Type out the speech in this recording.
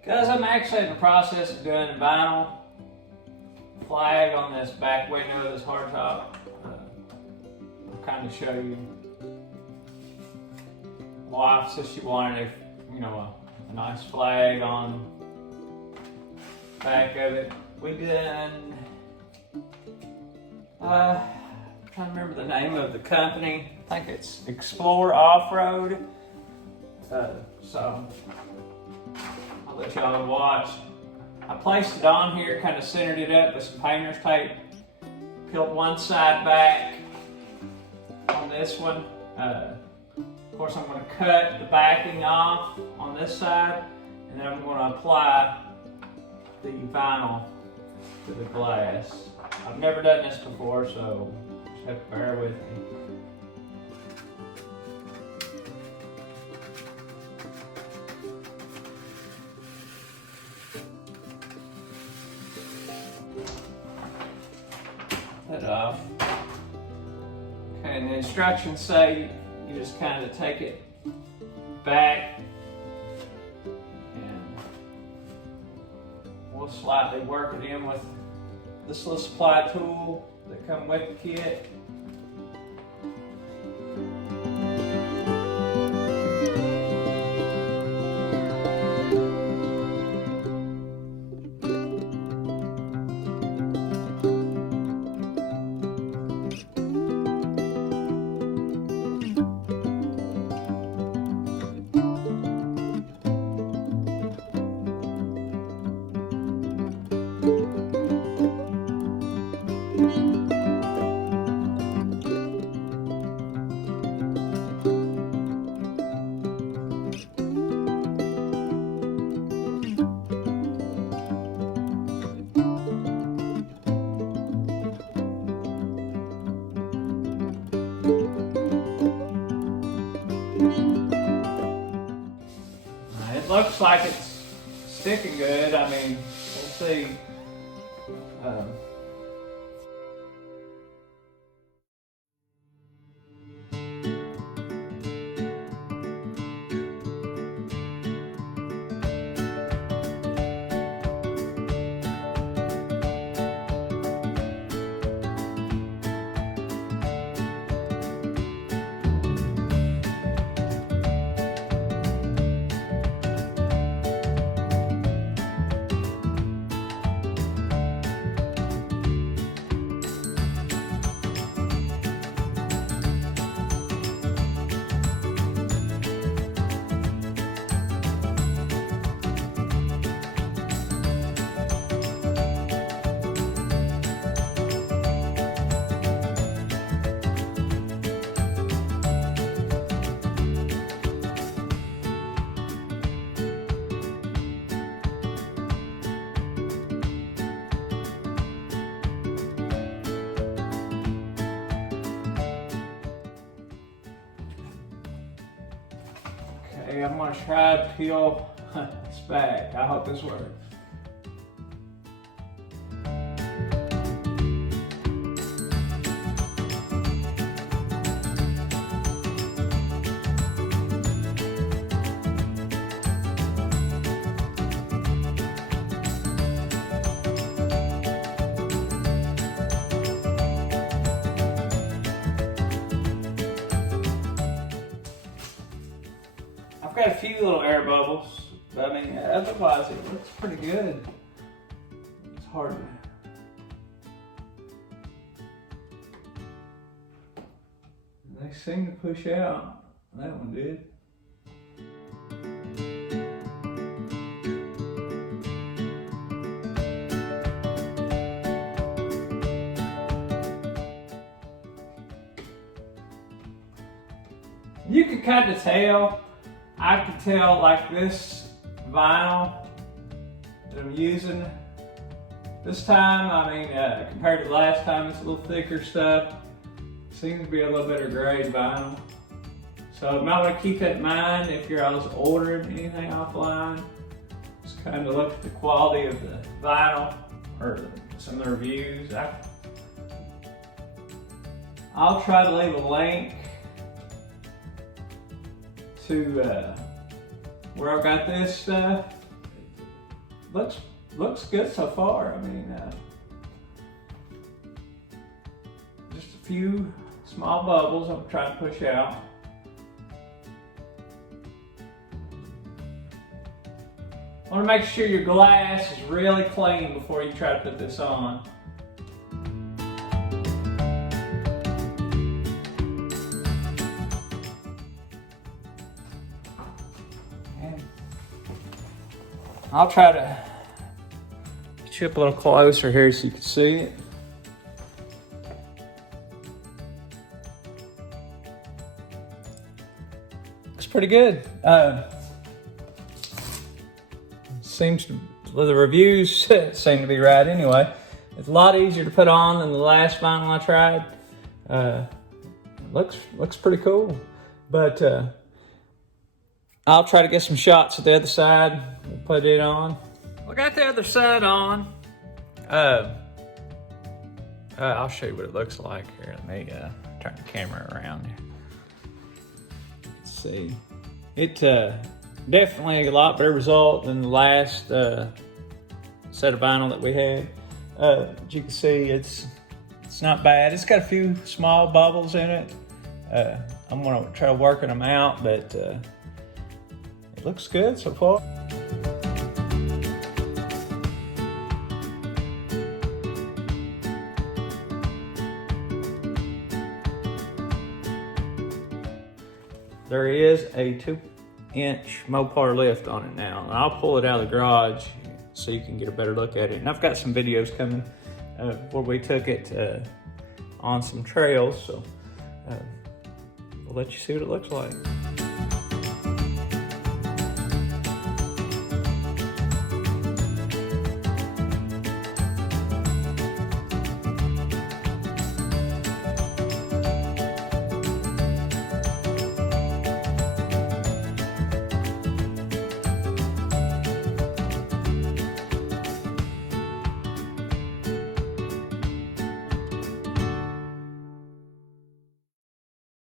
Because I'm actually in the process of doing a vinyl flag on this back window of this hardtop, I'll kind of show you. Wife says she wanted a nice flag on the back of it. We done, I'm trying to remember the name of the company. I think it's Explore Off-Road. So I'll let y'all watch. I placed it on here, kind of centered it up with some painter's tape. Peeled one side back on this one. Of course, I'm going to cut the backing off on this side, and then I'm going to apply the vinyl to the glass. I've never done this before, so just have to bear with me. That off. Okay, and the instructions say you just kind of take it back and we'll slightly work it in with this little supply tool that comes with the kit. It looks like it's sticking good. I mean, we'll see. Okay, I'm gonna try to peel this back. I hope this works. I've got a few little air bubbles, but I mean, otherwise it looks pretty good. It's hard to... They seem to push out. That one did. You can kind of tell. I can tell, like, this vinyl that I'm using this time, I mean, compared to last time, it's a little thicker stuff. Seems to be a little better grade vinyl. So you might want to keep that in mind if you're always ordering anything offline. Just kind of look at the quality of the vinyl or some of the reviews. I'll try to leave a link to where I got this stuff. Looks good so far. I mean, just a few small bubbles I'm trying to push out. I want to make sure your glass is really clean before you try to put this on. And I'll try to get you up a little closer here so you can see it. Looks pretty good. The reviews seem to be right anyway. It's a lot easier to put on than the last vinyl I tried. Looks pretty cool. But I'll try to get some shots at the other side. We'll put it on. I got the other side on. I'll show you what it looks like here. Let me turn the camera around here. Let's see. It definitely a lot better result than the last set of vinyl that we had. As you can see, it's not bad. It's got a few small bubbles in it. I'm gonna try working them out, but it looks good so far. There is a 2-inch Mopar lift on it now. And I'll pull it out of the garage so you can get a better look at it. And I've got some videos coming where we took it on some trails, so we'll let you see what it looks like.